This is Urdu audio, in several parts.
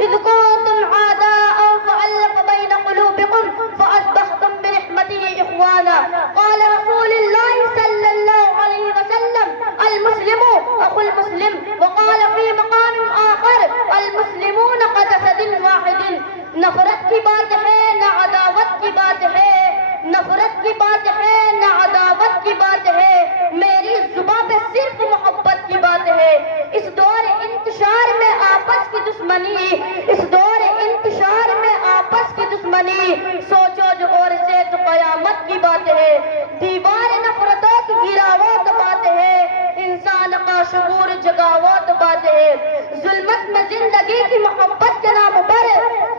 إذ كنتم أعداء فألف بين قلوبكم فأصبحتم بنعمته إخوانا. قال رسول الله صلى الله عليه وسلم المسلم أخو المسلم. وقال في مقام آخر المسلمون كجسد واحد. نفرت کی بات ہے نہ عداوت کی بات ہے، نفرت کی بات ہے نہ عداوت کی بات ہے، میری زباں پہ صرف محبت کی بات ہے. اس دور انتشار میں آپس کی دشمنی، اس دور انتشار میں آپس کی دشمنی، سوچو جو اور سے تو قیامت کی بات ہے. دیوار نفرتوں کی گراوٹ بات ہے، انسان کا شعور جگاوٹ بات ہے. ظلمت میں زندگی کی محبت کے نام پر،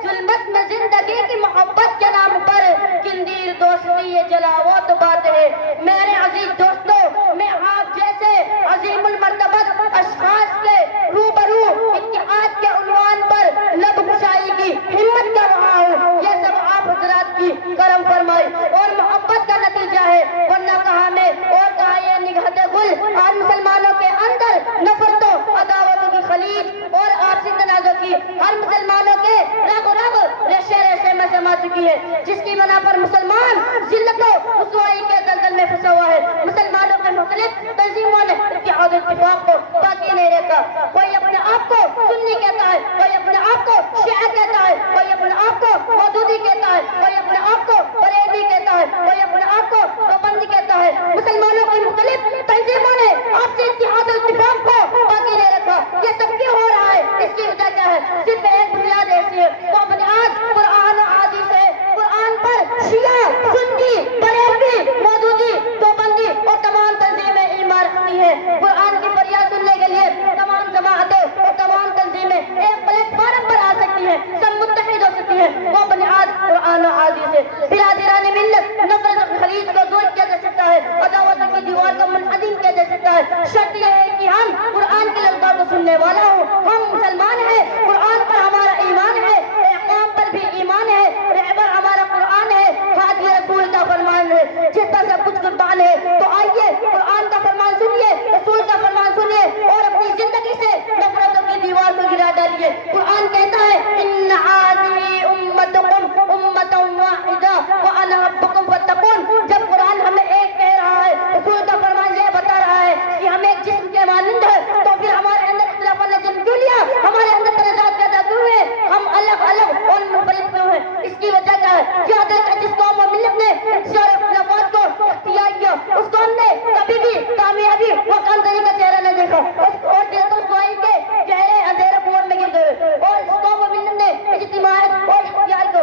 ظلمت میں زندگی کی محبت کے نام پر کندیر دوستی یہ جلاوت بات ہے. میرے عزیز دوستو، میں آپ جیسے عظیم المرتبت اشخاص کے روبرو اتحاد کے عنوان پر لب کشائی کی ہمت کر رہا ہوں. یہ سب آپ حضرات کی کرم فرمائی اور محبت کا نتیجہ ہے، ورنہ کہاں میں اور کہاں یہ نگہت گل آج مسلمانوں کے اندر نفرتوں عداوتوں کی خلیج اور آپسی تنازع کی ہر مسلمانوں کے رگ رگ ریشے ریشے میں سما چکی ہے، جس کی بنا پر مسلمان ذلت و رسوائی کے دلدل میں پھنسا ہوا ہے. مسلمانوں کے مختلف تنظیموں نے اتحاد و اتفاق کو باقی نہیں رکھا. کوئی اپنے آپ کو سنی کہتا ہے، کوئی اپنے آپ کو شیعہ کہتا ہے، کوئی اپنے آپ کو مودودی کہتا ہے، کوئی اپنے آپ کو بریلوی کہتا ہے، کوئی اپنے آپ کو دیوبندی کہتا ہے. مسلمانوں کی مختلف تنظیموں نے آپسی اتحاد و اتفاق کو باقی نہیں رکھا. یہ سب کیوں ہو رہا ہے؟ اس کی وجہ کیا ہے؟ صرف ایک بنیاد ایسی ہے، وہ بنیاد قرآن و حدیث ہے. قرآن پر شیعہ، سنی، بریلوی، مودودی، دیوبندی اور تمام تنظیمیں ایمان رکھتی ہیں. قرآن کی فریاد سننے کے لیے تمام جماعتیں اور تمام تنظیمیں ایک پلیٹ فارم پر آ سکتی ہیں، سب متحد ہو سکتی ہیں. وہ بنیاد قرآن و حدیث ہے. برادران ملت، نفرت و خلیج کو دور کیا جا سکتا ہے، عداوت کی دیوار کو منہدم کیا جا سکتا ہے. شرط یہ ہے کہ ہم قرآن کے لفظوں کو سننے والا ہوں. ہم مسلمان ہیں، قرآن پر ہمارا ایمان ہے، احکام پر بھی ایمان ہے، رہبر ہمارا قرآن ہے، ہادی رسول کا فرمان ہے، جس پر سب کچھ قربان ہے. تو آئیے قرآن کا فرمان سنیے، رسول کا فرمان سنیے اور اپنی زندگی سے نفرتوں کی دیوار کو گرا ڈالیے. قرآن کہتا ہے ان هذه امتکم امۃ واحدہ وانا ربکم فاتقون. جب قرآن ہمیں ایک کہہ رہا ہے، رسول کا فرمان یہ بتا رہا ہے کہ ہم ایک جسم کے مانند ہے، تو پھر ہمارے اندر اختلافات نے جنم کیوں لیا؟ ہمارے اندر تنازعات پیدا کیوں ہوئے؟ ہم الگ الگ اور منفرد کیوں ہیں؟ اس کی وجہ کیا ہے؟ یاد رکھیں جس قوم و ملت نے انتشار اختلافات کو اختیار کیا، اس قوم نے کبھی بھی کامیابی و کامیابی کا چہرہ نہ دیکھا اور دل تو سوائی کے گہرے اندھیرے کنویں میں گر گئے. اور اس قوم و ملت نے اجتماعیت اور اختیار کو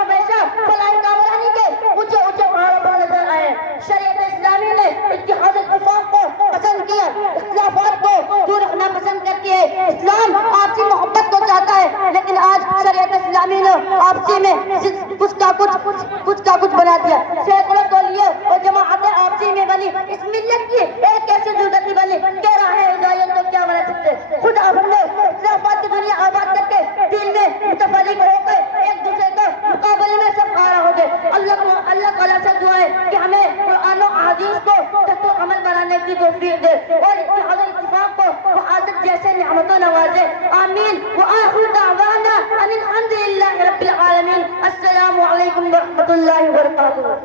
ہمیشہ فلاح کامرانی کے اونچے اونچے پہاڑوں پر نظر آئے. شریعت اسلامی نے اتحاد اتفاق کو پسند کیا، اختلافات کو دور رکھنا پسند کرتی ہے. اسلام آپسی محبت کو چاہتا ہے، لیکن آج شریعت اسلامی نے آپسی میں کچھ کا کچھ بنا دیا. سینکڑوں تولیے اور جماعتیں آپسی میں بنی، اس ملت کی ایک کیسے جدتی بنی. کہہ رہا ہے ہدایت تو کیا بنا سکتے؟ خود آپ ہم نے اختلافات کی دنیا آباد کر کے دل میں متفرق ہو کے ایک دوسرے کے مقابلے میں سب کھڑا ہو گئے. اللہ تعالیٰ سے دعا ہے کہ ہمیں قرآن و احادیث کو تحت عمل بنانے کی توفیق دے اور اتحاد و اتفاق کو وحدت جیسے نعمتوں نوازے. آمین. وآخر دعوانا ان الحمد للہ رب العالمین. السلام علیکم ورحمۃ اللہ وبرکاتہ.